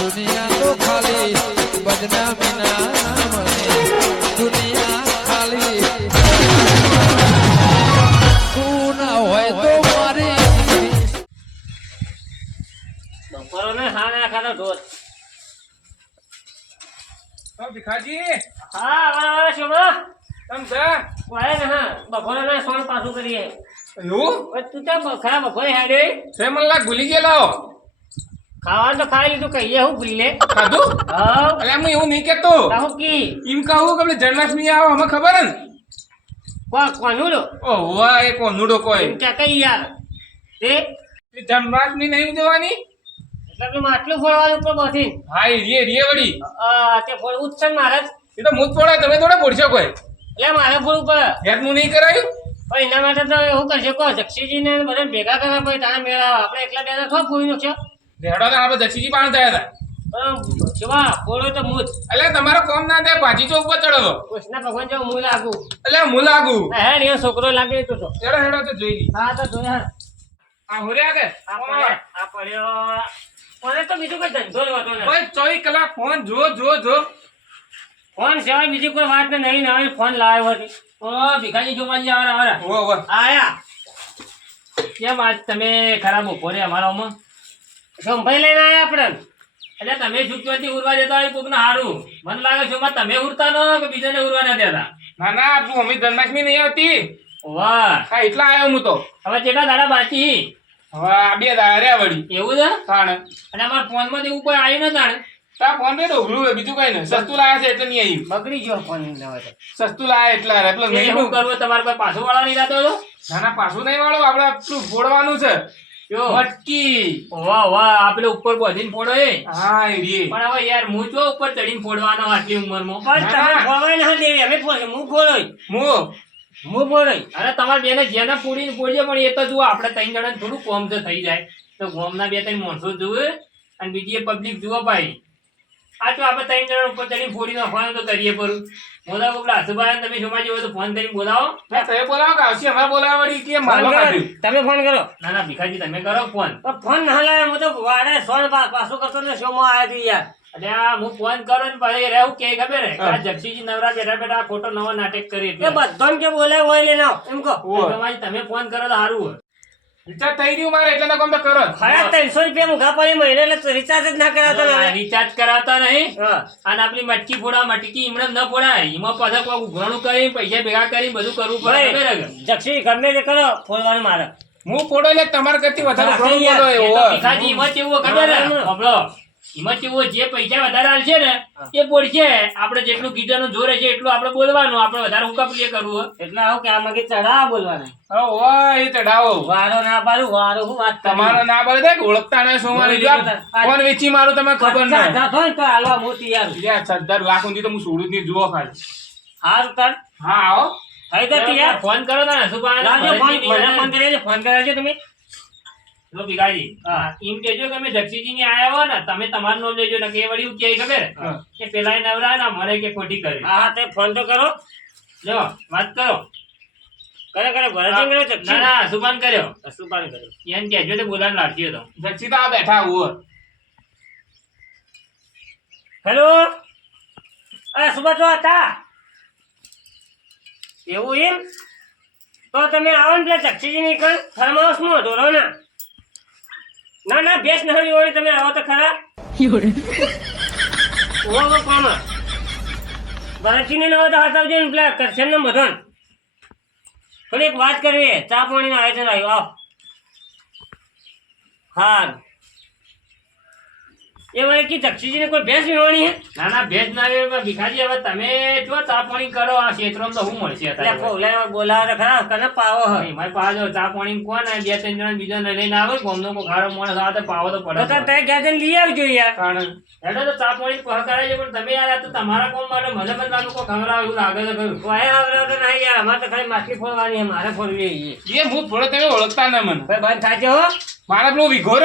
દુનિયા તો ખાલી બદનામી ના નામને દુનિયા ખાલી તું ના હોય તો મારી બપોરો ને હા ના ખાતો ઢોર ભીખાજી હા વાળા શોભા તમ છે વાળે ને હા બપોરો ને સોણ પાછું કરીએ એવું હવે તું તો ખરા બપોરે હેડે છે મને લાગ ભૂલી ગયેલો ખાવાનું તો ખાઈ લીધું કહીએ હું ભૂલી લે ખાધું હા અલ્યા હું એવું નહીં કેતો કહું કી એમ કહું કે આપણે જન્માષ્ટમી આવે અમે ખબર હે ને કોનું લો ઓ વાહ એ કોનુડો કોઈ એમ કે કઈ યાર તે એ જન્માષ્ટમી નહીં ઉજવવાની એટલે પેલું માટલું ફોડવાનું ઉપર બધી હા એ રીએ વળી તે ફોડવું જ છે ને મારે જ. એ તો મૂત પડે તમે થોડા બોલશો કોઈ એટલે મારે ફોડવું પડે યાદ હું નહીં કરાયું પણ એના માટે તો એવું કરશે કહો જક્ષીજીને બધા ભેગા કરવા પછી તારા મેળા આપણે એકલા બે થોડા ફોડી નાખશો રેડો તો આપણે દક્ષીજી પાસે થયા હતા પણ શિવા ફોડો તો મૂજ એટલે તમારો કોમ ના થાય ભાજી ચોક ઉપર ચડો કૃષ્ણ ભગવાન જેવું મૂળ લાગુ એટલે હું લાગુ હે ને છોકરો લાગે તો હેડો હેડો તો જોઈ લી હા તો જોયા આ હોર્યા કે આ પડ્યો કોને તો બીજું કોઈ ધંધો જ હોતો નથી ભાઈ 24 કલાક ફોન જો ફોન સિવાય બીજી કોઈ વાત નહીં નવી ફોન લાવ્યો હતી ઓ ભીખાજી જોવાજી આવરા ઓ આયા કેમ આજ તમે ખરાબ બપોરે અમારામાં સંભાઈ લઈને આયા આપણે એટલે તમે છૂટવાથી ઉરવા દેતા હોય કોકને હારું મને લાગે છે તમે ઉરતા ન કે બીજાને ઉરવા ના દેતા ના ના આપણું મમ્મી જન્માષ્ટમી નહીં આવતી વાહ હા એટલા આવ્યો હું તો હવે કેટલા દાડા બાકી હવે આ 2 દાડા રહ્યા વળી એવું છે તાણે અને અમારા ફોનમાં એવું કોઈ આવ્યું ન તાણે તા ફોન પે ડોગલું હે બીજું કઈ નહીં સસ્તું લાયા છે એટલે નહીં આવ્યું બગડી ગયો ફોન સસ્તું લાયા એટલે નહીં શું કરવું તમારે કોઈ પાછો વાળા નહીં રહેતો હતો ના ના પાછું નહીં વાળો આપણે પેલું ફોડવાનું છે મટકી વાહ વાહ આ પેલો ઉપર બધીને ફોડો એ હા એ રે પણ હવે યાર હું જો ઉપર ચડીને ફોડવાનો આટલી ઉંમરમાં ના, ના. ફોડવાય ના દેવી અમે ફોડે હું ફોડોય હું ફોડોય અરે તમારે બેને જેને ફોડીને ફોડજો પણ એ તો જુઓ આપણે 3 જણા થોડું કોમ તો થઈ જાય તો ગોમના 2-3 માણસો જુએ અને બીજી પબ્લિક જુઓ ભાઈ આ તો આપણે 3 જણા ઉપર ચડીને ફોડી નાખવાનું તો કરીએ પરું બોલાવો પેલા હસુભાઈ તમે જોવા જેવો તો ફોન કરીને બોલાવો ના તમે બોલાવો કે આવશે અમારે બોલાવા વળી કે મારવા કાઢ્યું તમે ફોન કરો ના ના ભીખાજી તમે કરો ફોન ફોન ના લાવે હું તો વાડે સોન પાછું કરતો ને શો માં આવ્યો હતી યાર અલ્યા હું ફોન કરો ને પછી રહેવું કે ખબર હે આ જક્ષીજી નવરા બેઠા બેઠા ખોટો નવો નાટક કરી એ બધાને કે બોલાય હોય લઈને આવ એમ કહો તમે ફોન કરો તો સારું હોય રિચાર્જ થઈ રહ્યું મારે એટલે કોમ તો કરો ખરા 300 રૂપિયા મુખા પડી મહિને એટલે રિચાર્જ જ ના કરાવતો રિચાર્જ કરાવતા નહીં અને આપણી મટકી ફોડા મટકી એમને ન ફોડાય એમાં પાછા કોઈ ઉઘરાણું કરી પૈસા ભેગા કરી બધું કરવું પડે જક્ષી ગમે તે કરો ફોડવાનું મારે હું ફોડો એટલે તમારા કરતી વધારે ઘણું ફોડો એવો ભીખાજી એમાં કેવું ખબર હે સાંભળો એમાં કેવું જે પૈસા વધારે આલશે ને એ પડશે આપણે જેટલું ગીતાનું જોર છે એટલું આપણે બોલવાનું આપણે વધારે હુકા પ્લે કરવું એટલે આવું કે આમાં કે ચડાવ બોલવાનું હા વાહ એ ચડાવો વારો ના પાડું વારો હું વાત તમારો ના બોલે દે ઓળખતા નહીં સોમારી જો ફોન વેચી મારું તમે ખબર ના થાય તો હાલવા મોટી યાર યાર 17 લાખ ઊંધી તો હું છોડું જ નહીં જુઓ ખાલી હાર કર હા આવો થઈ તો યાર ફોન કરો તો સુભાન ફોન કરાવજો તમે લો ભીખાજી એમ કેજો કે અમે જક્ષીજી ની આયા હો ને તમે તમારું નામ લેજો ને કે વળી કે ખબર કે પેલા નવરા ના મને કે ખોટી કરી હા તે ફોન તો કરો જો વાત કરો કરે ભરતજી કર્યો જક્ષી ના ના સુભાન કર્યો એમ કેજો તે બોલાન લાગજો તો જક્ષી તો આ બેઠા હુઓ હેલો આ સુભા તો હતા એવું એમ તો તમે આવો ને પેલા જક્ષીજી ની કણ ફાર્મ હાઉસ માં ધોરો ના ના બેસ નહીં હોય તમે આવો તો ખરા ઓવો કોણ ભરતજીને ન હોય તો હટાવજો ને પેલા કરશન ને બધન થોડી એક વાત કરવી ચા પાણીનું આયોજન આવ્યું આવ હા એ વળી કે જક્ષીજીને કોઈ ભેંસ વીણવાની હે ના ના ભેંસ ના આવે ભીખાજી હવે તમે જો ચા પાણી કરો આ ક્ષેત્રમાં તો હું મળશે અત્યારે બોલાવે ખરા કને પાવો હોય મારે પાવો ચા પાણી કોણ 2-3 જણા બીજા લઈને આવે ગોમનો કોઈ ખાડો માણસ આવે તો પાવો તો પડે તો તે ગાજન લઈ આવજો યાર એટલે તો ચા પાણી પહકારે છે પણ તમે યાર આ તો તમારા કોમ માટે મને પણ લાગુ કોઈ ખવડાવ એવું લાગે છે કયું કોઈ આવડે તો નહીં યાર અમારે તો ખાલી માછલી ફોડવાની મારે ફોડવી એ હું ફોડો તમે ઓળખતા ના મને બંધ થાજો હો મારા પેલો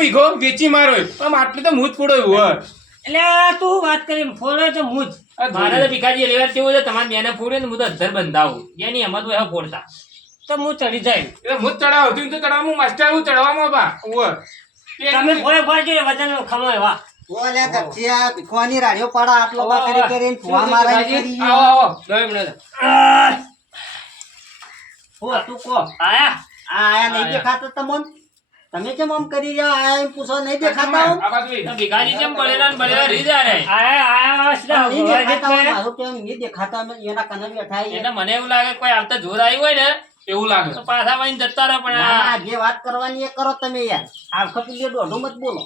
વિઘો વેચી મારો પણ આટલું તો હું જ ફોડો એટલે તું વાત કરી ફોડો તો હું જ મારે તો ભીખાજી લેવા કેવું છે તમારે બેને ફોડે ને હું તો અધર બંધાવું એની એમાં તો એવા ફોડતા તો હું ચડી જાય એટલે હું જ ચડાવું તું તો ચડાવવાનું માસ્ટર હું ચડવામાં બા તમે ફોડે ફોડજો વજન ખમાય વાહ ઓલે દક્ષિયા ભીખવાની રાડિયો પાડા આટલો બા કરી કરીને ફુવા મારા કરી આવો આવો 2 મિનિટ હો તું કો આયા આયા નહીં દેખાતો તમોન તમે કેમ આમ કરી રહ્યા આયા એમ પૂછો નહીં દેખાતા હો આ બાજુ તો ભીખાજી જેમ બળેલા ને બળેલા રહી જાય રે આયા નહીં દેખાતા હોય મારું કેમ નહીં દેખાતા અમે એના કને બેઠા છીએ. એટલે મને એવું લાગે કોઈ આવતા જોર આવી હોય ને એવું લાગે તો પાછા વળીને જતા રહે પણ ના, જે વાત કરવાની એ કરો તમે યાર આ ખપી દોઢો મત બોલો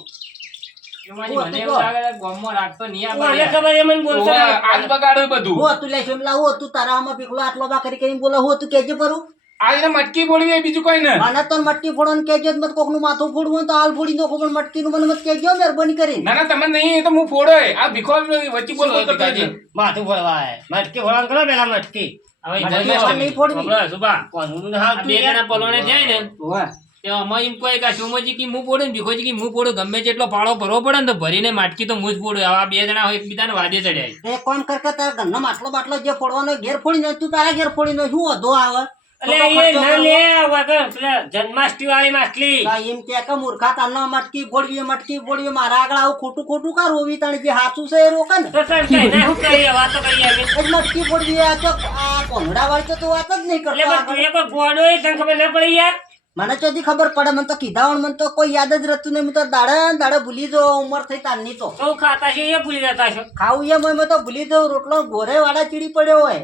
મને એવું લાગે છે ગામમાં રાખતો નહીં આપણે આજ બગાડ્યું બધું હો તું લે શેમલા હો તું તારા આમાં પીકલો આટલો બા કરી કરીને બોલો હો તું કેજે પરું આજે મટકી બોલવી એ બીજું કોઈ ને મને તો મટકી ફોડો ને કેજે મત કોકનું માથું ફોડવું હોય તો હાલ ફોડી નાખો પણ મટકીનું મને મત કેજો મહેરબાની કરીને ના ના તમે નહીં એ તો હું ફોડો આ ભીખો વચ્ચે બોલ બોલ કરતો છે. માથું ફોડવાય મટકી ફોડવાનું કરો પેલા મટકી હવે મને જલ્દી તો નહીં ફોડવી. બોલો, સુભા કોનું આ બે જણા પલોણે જાય ને હોવે. તે અમાર એમ કોઈ કે સોમજી કી મું પોડે ને ભીખોજી કી મું પોડો ગમે જેટલો પાળો ભરવો પડે ને તો ભરીને માટકી તો મું જ પોડું આવા બે જણા હોય એકબીજાને વાદે ચડ્યા એ કોમ કર કે તારા ઘરનો માટલો બાટલો જે ફોડવાનો ઘેર ફોડી ને તું તારા ઘેર ફોડી ને શું વધો આવે એટલે એ ના લે વગર પેલા જન્માષ્ટમી વાળી માછલી આ એમ કે મૂર્ખા તારના મટકી ફોડવી મારા આગળ આવું ખોટું ખોટું કા રોવી તાણે જે સાચું છે એ રોકે ને તો તને કહીને શું કરીએ વાતો કરીએ અમે એ જ મટકી ફોડવી આ તો આ કોંગડા વાળી તો તું વાત જ નહીં એટલે કરતો પણ તું એ કોઈ ગોળો એ તને ખબર ના પડી યાર મને ચોથી ખબર પડે મને તો કીધા વણ મને તો કોઈ યાદ જ રહેતું નહીં હું તો દાડે ભૂલી જાઉં ઉંમર થઈ તારની તો સૌ ખાતા છે એ ભૂલી જતા છો ખાવું એમ હોય મેં તો ભૂલી જાઉં રોટલો ગોરે વાળા ચીડી પડ્યો હોય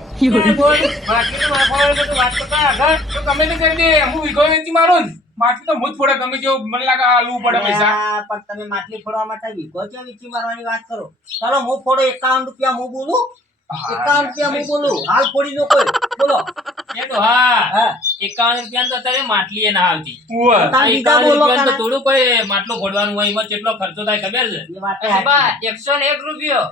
બોલ માછલી મારફાવે તો વાત તો કર આગળ તો ગમે તે કરી દે હું ભીખો વેચી મારું ને માટી તો હું જ ફોડે ગમે જેવું મને લાગે આલવું પડે પૈસા અલ્યા, પણ તમે માટલી ફોડવા માટે વીઘો છે વીચી મારવાની વાત કરો ચાલો હું ફોડો 51 રૂપિયા હું બોલું 51 રૂપિયા હું બોલું હાલ ફોડી નો કોઈ બોલો એ તો હા હા 51 રૂપિયા તો અત્યારે માટલી એ ના આવતી ઉવા તાર બીજા 51 બોલો રૂપિયા તો કાના. થોડું કોઈ માટલો ફોડવાનું હોય એમાં કેટલો ખર્ચો થાય ખબર છે એ વાત સાચી. 101 રૂપિયો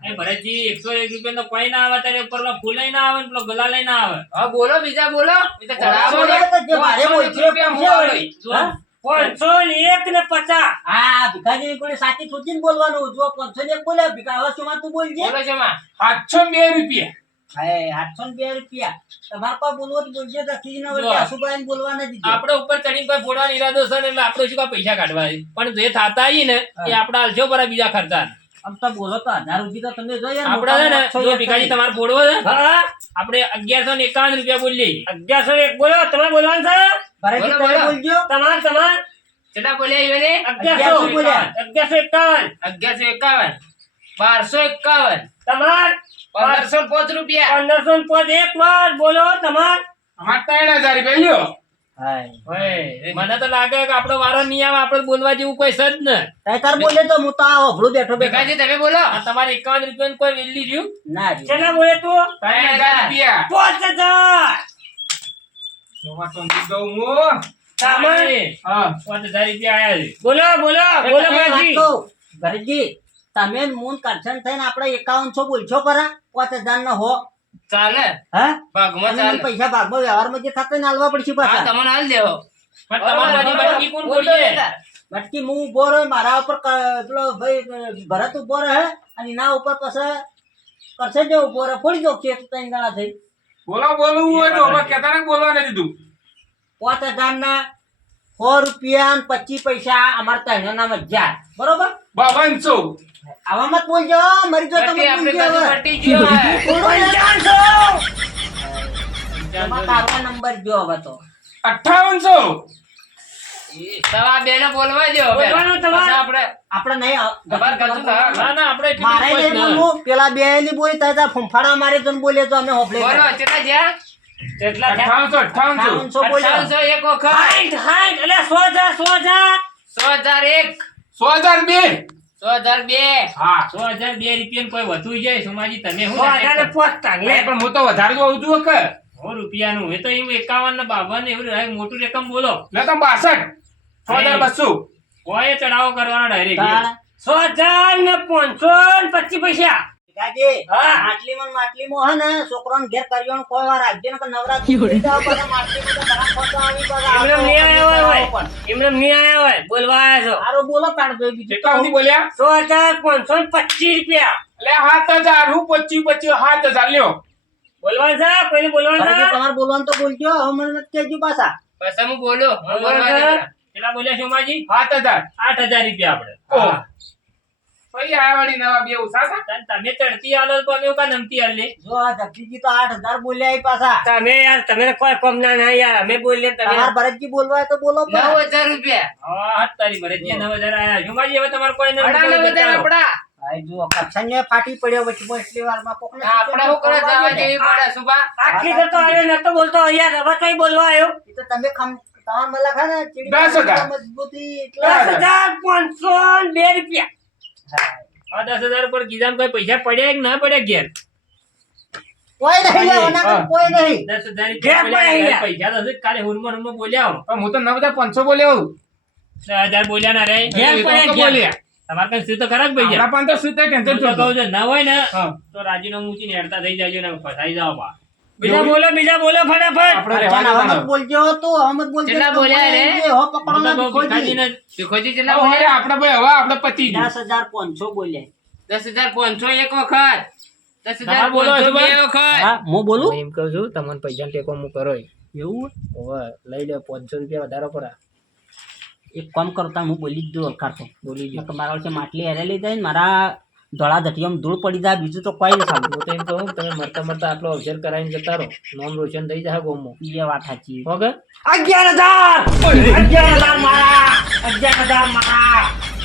એ ભરતજી 101 રૂપિયા તો કોઈ ના આવે ત્યારે ઉપરનો ફૂલ ના આવે ને પેલો ગલા લઈ ના આવે હા બોલો બીજા બોલો એ તો ચડાવો બોલો તો જે મારે બોલ છે, જો, હા? 501 ને 50 હા ભીખાજી કોઈ સાચી છૂટીને બોલવાનું જો 501 બોલે ભીખા હવે શું તું બોલજે બોલો છે માં 702 રૂપિયા હા 702 રૂપિયા તમારે પાસે બોલવો તો બોલજે દક્ષિણ ના જો. વળી આસુભાઈ બોલવા નથી દીધો આપણે ઉપર ચડીને કોઈ ફોડવાનો ઈરાદો છે ને એટલે આપણે શું કાંઈ પૈસા કાઢવા છે? પણ જે થાતા આવીએ ને એ આપણા હાલશો પર બીજા ખર્ચા આમ તો બોલો તો 1000 રૂપિયા તો તમે જો યાર આપણે છે ને મોટા જો ભીખાજી તમારે ફોડવો છે હા આપણે 1151 રૂપિયા બોલીએ 1101 બોલો તમે બોલવાનું છે ભરાજી બોલો, તમે બોલો. બોલજો તમાર કેટલા બોલ્યા ઈ વને? 1100 બોલ્યા. 1151 1151 તમાર 1505 રૂપિયા 1505 એક વાર બોલો તમાર અમાર 3000 રૂપિયા લ્યો હાય ઓય, મને તો લાગે કે આપણો વારો નહીં આવે આપણે બોલવા જેવું કોઈ છે જ ને તાર બોલે તો હું તો આ ઓભળું બેઠો બેઠો ભીખાજી તમે બોલો આ તમારે 51 રૂપિયાનું કોઈ વેલી રહ્યું ના રે. કેટલા બોલે તું 3000 રૂપિયા 5000 જોવા તો નહીં દઉં હું સામાન હા 5000 રૂપિયા આયા છે બોલો બોલો બોલો એક વાત ભાજી કહું, ભરતજી તમે ને મૂન કરશન થઈને આપણે 5100 બોલશો પરા 5000 નો હો ચાલે હા ભાગમાં તમે મને ચાલે પૈસા ભાગમાં વ્યવહારમાં જે થતો ને હાલવા પડશે હા પાછા તમને હાલ દેવો પણ તમારી બાજુ કોણ બોલીએ બાકી હું ઉભો રહ્યો મારા ઉપર પેલો ભાઈ ભરત ઉભો રહે અને ના ઉપર પછી કરશે જે ઉભો રહે ફોડી દો કે ત્રણ ગણા થઈ બોલવું હોય તો હવે કહેતા ને બોલવા નથી દીધું 5000 ના 100 રૂપિયા ને 25 પૈસા અમારે ત્રણ નામ 1000 બરોબર 5200 આવા મત બોલજો મરી જો તમે બોલજો હવે. પટી ગયો એમાં તારો નંબર જો હવે તો 5800 સવા બે ને બોલવા દો બોલવાનું તમારે. આપણે આપણે નહીં તમારે કશું ના ના, ના આપણે એટલી મારે કોઈ જ નહીં ના. બોલવું પેલા બે ની બોલી તાર ફૂંફાડા મારે તો બોલે તો અમે હોફલે બોલો કેટલા જ્યાં કેટલા થયા? 5800 5800 બોલ્યો 5800 એક વખત હાઈટ હાઈટ એટલે 100,000 1001 1002 1002 હા 1002 રૂપિયા કોઈ વધુ જાય સોમાજી તમે શું 100,000 ને પોચતા લે પણ હું તો વધારે જોઉં છું કે 100 રૂપિયાનું એ તો એવું 51 ને 52 ને એવું રહે, મોટું રકમ બોલો લે તો 62 6200 કોઈ ચડાવો કરવાનો ડાયરેક્ટ તાણ. 100,000 ને 525 પૈસા કાજી, હા. માટલીમાં હે ને છોકરાને ઘેર કરિયાણું કોઈ વાર રાખજે ને કે નવરાત્રી પૂરી થાવ પછી માટલીમાં તો ઘણા ખોટા આવી પછી એમને નહીં આયા હોય પણ. એમને નહીં આયા હોય બોલવા આવ્યા છો હારું બોલો તાણ ભાઈ બીજું કેટલા સુધી બોલ્યા 100,525 રૂપિયા લે 7000 હું 25 7000 લ્યો બોલવાનું છે કોઈને બોલવાનું ફરીથી છે તમારે બોલવાનું તો બોલજો હવે મને નથી કહેજો પાછા પછી હું બોલો બોલવાનું છે કેટલા બોલ્યા સોમાજી 7000 8000 રૂપિયા આપણે ઓહ. હા. કઈ આયા વળી નવા બે ઉસા કા? તમે ચડતી આલો તો અમે કા નમતી આલે જો આ જગદીશજી તો 8,000 બોલ્યા એ પાછા. તમે યાર તમે કોઈ કોમ ના ના યાર અમે બોલીએ તમે તમાર ભરતજી બોલવા હોય તો બોલો પણ. 9,000 રૂપિયા. હા તારી ભરે જે 9,000 આયા જુમાજી હવે તમારે કોઈ ન અડા 9,000 આપડા. ભાઈ જો કક્ષાને ફાટી પડ્યો વચમાં એટલી વારમાં કોકને આપડા શું કરે જવા જેવી પડે સુબા. આખી તો આવ્યો નતો બોલતો યાર હવે કઈ બોલવા આવ્યો એ તો તમે તમાર મલા ખા ને ચીડી 10,000. મજબૂતી એટલા. 10,502 રૂપિયા. આ 10,000 પર ગીધામ કોઈ પૈસા પડ્યા કે ના પડ્યા ઘેર કોઈ નહીં લેવાના હા. કોઈ નહીં. 10,000 ઘેર પડ્યા યાર. પૈસા તો હશે જ. કાલે હુરમાં બોલ્યા હો. પણ હું તો 9,500 બોલ્યો હું. 1000 બોલ્યા ના રે ઘેર એ તો પડ્યા, ઘેર. બોલ્યા. તમારે કઈ શું તો ખરા જ ભાઈ આપણા પણ તો શું થાય ટેન્શન હું તો કહું છું, ના હોય ને હા. તો રાજીનામું મૂકીને હેડતા થઈ જાજો ને ફસાઈ જાઓ બા બીજા બોલો ફટાફટ. આપણે અચ્છા, રહેવા અહમદ દેવાનો. બોલજો તો અહમદ બોલજો કેટલા તો બોલ્યા રે? બોલજો, હો પકડો હું તો ના કહું ખોજી. ભીખાજીને શીખોજી કેટલા બોલ્યા? આપણે ભાઈ હવે આપણે પતી ગયું. 10,500 બોલ્યા. 10,500 એક વખત. તમારે બોલો હજુ ભાઈ? વખત. હા હું બોલું એમ કહું છું તમને પૈસા ટેકો હું કરો એવું હવે લઈ લે 500 રૂપિયા વધારો પડા એક કામ કરતા હું બોલી જ દઉં અલકાર તો બોલી ગયો નકર મારા વર્ષે માટલી હેરેલી જાય ને મારા ધોળા ધટિયામાં ધૂળ પડી જાય બીજું તો કોઈ નહીં સાંભળું. હું તો એમ કહું તમે મરતા મરતા આટલો અવસર કરાવીને જતા રહો નામ રોશન થઈ જાય ગોમો એ વાત સાચી. ઓકે 11,000 મારા 11,000 મારા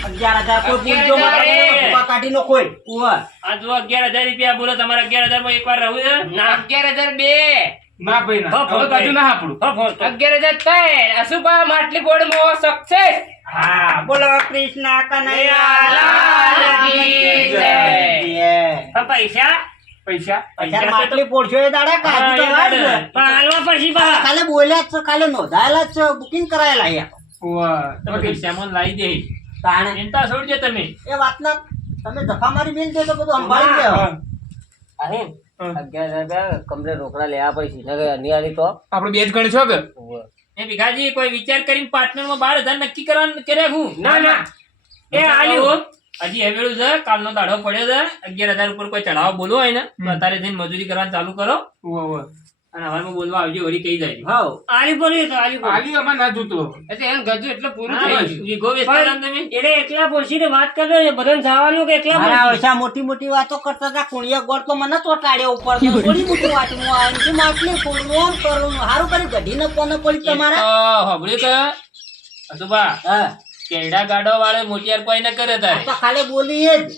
11,000 કોઈ પૂછજો અગિયાર મારા કાઢી નો કોઈ ઉવા. આ જો 11,000 રૂપિયા બોલો તમારે 11,000 માં એકવાર રહું છે ના 11,002. ના ભાઈ ના. હા, હવે કાજુ ના આપણું. ફોન તો. 11,003. અશુભા માટલી ગોળમાં સક્સેસ. હા બોલો કૃષ્ણ કનૈયા લાલ કી જય. પણ પૈસા પૈસા અત્યારે માટલી પોડશો એ દાડા કાઢી તો વાર છે. પણ હાલવા પછી બા કાલે બોલ્યા જ છે કાલે નોંધાયેલા જ છે બુકિંગ કરાયેલા અહીંયા તમે કઈ સામાન લાવી દે તાણે ચિંતા છોડજો તમે એ વાતના તમે જફા મારી મેલ દે તો બધું સંભાળી લેવો. અરે હા. 11,000 કમરે રોકડા લેવા પડી નગર નિયાલી તો આપણે બે જ ગણ છો કે એ ભીખાજી કોઈ વિચાર કરીને પાર્ટનર માં 12,000 નક્કી કરવાનું કર્યા હું ના ના એ આલ્યું હજી હેવેળું છે કાલનો દાડો પડ્યો છે 11,000 ઉપર કોઈ ચઢાવો બોલવો હોય ને તો અત્યારે જઈને મજૂરી કરવાનું ચાલુ કરો અને હવારમાં બોલવા આવજો વળી કહી જાય હાઉ આલી પડી તો આલી પડી આવી અમાર ના જોતો એટલે એમ ગજુ એટલે પૂરું થઈ ગયું વીઘો વેચતા તમે એને એકલા પોસીને વાત કરજો એ બધાને જવાનું કે એકલા મારા પોસી? વર્ષા મોટી મોટી વાતો કરતા હતા કુણિયા ગોળ તો મને ચોટાડ્યો ઉપર તો થોડી મોટી વાત હું આવીને માટલી ફોડવું કરું હારું કરી ગઢીને કોને પડી તમારા હબળી કે અસુબા હા કેડા ગાડો વાળે મોટિયાર કોઈ ન કરે આ તારે તો ખાલી બોલીએ જ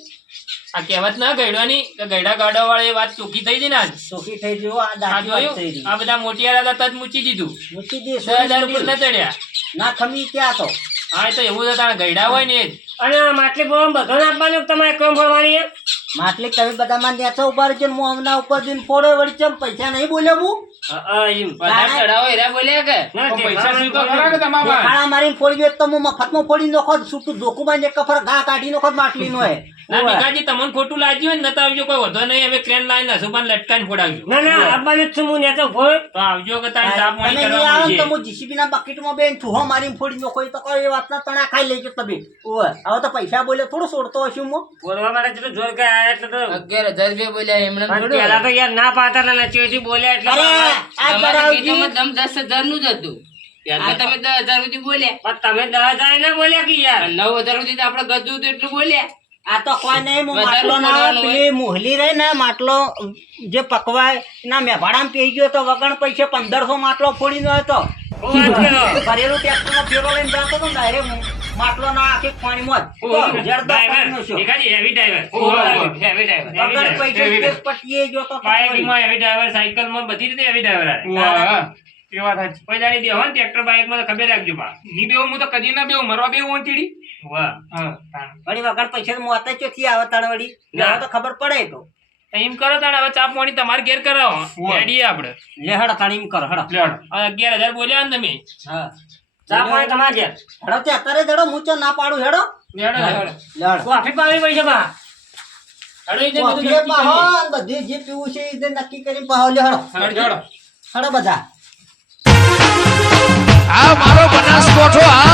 આ કહેવત ના ગયડવાની કે ગયડા ગાડો વાળે વાત ચોખ્ખી થઈ ગઈ ને આજ સુખી થઈ ગયો આ આ દાખલો થઈ જોયું રહી આ બધા મોટિયાર હતા જ મૂકી દીધું મૂકી દે 10,000 ઉપર ન ચડ્યા ના ખમી ક્યાં તો હા એ તો એવું હતા ગયડા હોય ને એ જ. અને આ માટલી ફોડવા બધાને આપવાનું કે તમારે કેમ ફોડવાની છે? માટલી તમે બધા માં નેચા ઉભા રહેજો હું હમણાં ઉપર દિન ફોડો વળી ચમ પૈસા નહીં બોલ્યો હું એમ બધા ચડાવો એરા બોલ્યા કે ના તો પૈસા દેખાવાનું શું તો ખરા કે તમારા પાસે? ખાડા મારીને ફોડી ગયો તો હું મફતમાં ફોડી નાખો છૂટું ધોકું બાંધે કફર ઘા કાઢી નાખો માટલી નો ના ભીખાજી તમને ખોટું લાગ્યું હોય ને નતા આવજો કોઈ વધો નહીં અમે ક્રેન લાઈન હસુબાન લટકાઈને ફોડાવજો ના ના આપવાનું જ છું હું નેતો ફોડ તો આવજો કે તારે ચા તમે પાણી નહીં કરવા આવો ને તો મળશે. હું જીસીબી ના બકેટમાં બેન ઠુહો મારીને ફોડી નાખો એ તો કોઈ એ વાતના તણા ખાઈ લેજો તમે ઓવે હવે તો પૈસા બોલ્યો થોડું છોડતો હશું હું બોલવા માટે જેટલું જોર કે આયા એટલે તો 11,000 રૂપિયા બોલ્યા એમણે પણ પેલા તો યાર ના પાતા ના ચેથી બોલ્યા એટલે અરે આ કરાવજી દમ 10,000 નું જ હતું ત્યારે તમે 10,000 સુધી બોલ્યા પણ તમે 10,000 ના બોલ્યા કે યાર 9,000 સુધી તો આપણે ગજુ હતું એટલું બોલ્યા આ તો કોઈ નહીં હું વધારે માટલો ના બોલવાનું હોય. પેલી મોહલી રહી ને માટલો જે પકવાય ના મેભાડામાં પી ગયો તો વગણ પૈસે 1,500 માટલો ફોડી નો હતો હું વાત કરો કરેલું ટ્રેક્ટરમાં ફેરો લઈને જતો હતો ને ડાયરેક્ટ માટલો ના આખી પાણીમાં જ તો જડદો કરી નાખ્યો. Bhikhaji heavy driver. Heavy driver. વગર પૈસે તે પટીએ ગયો તો બાઇકમાં heavy driver, સાયકલમાં બધી રીતે heavy driver આવે. એ વાત સાચી. કોઈ દાડી બેહો ને tractor બાઇકમાં તો ખબર રાખજો બા. ની બેવું હું તો કદી ના બેવું મરવા બેવું વંચીડી. વાહ. વળી વગર પૈસે મોતે ચોથી આવે તાણ વળી ના. હવે તો ખબર પડે તો એમ કરો તાણે હવે ચા પાણી તમારે ઘેર કરાવો વાહ. રેડી આપણે લે હડ તાણી એમ કર હડ લેડ. હવે 11,000 બોલ્યા ને તમે હા ચા પાણી તમારે ઘેર હેડો તે અત્યારે જડો મૂચો ના પાડું હેડો લેડો લેડો. લડ કોફી પાવી પૈસા બા હેડો ઈ જઈને બધું કોફીએ નક્કી પાહો કરીએ. ને બધી જે પીવું છે એ નક્કી કરીને પાહો લે હડો લેડ. હડો બધા આ મારો બનાસકોઠો આ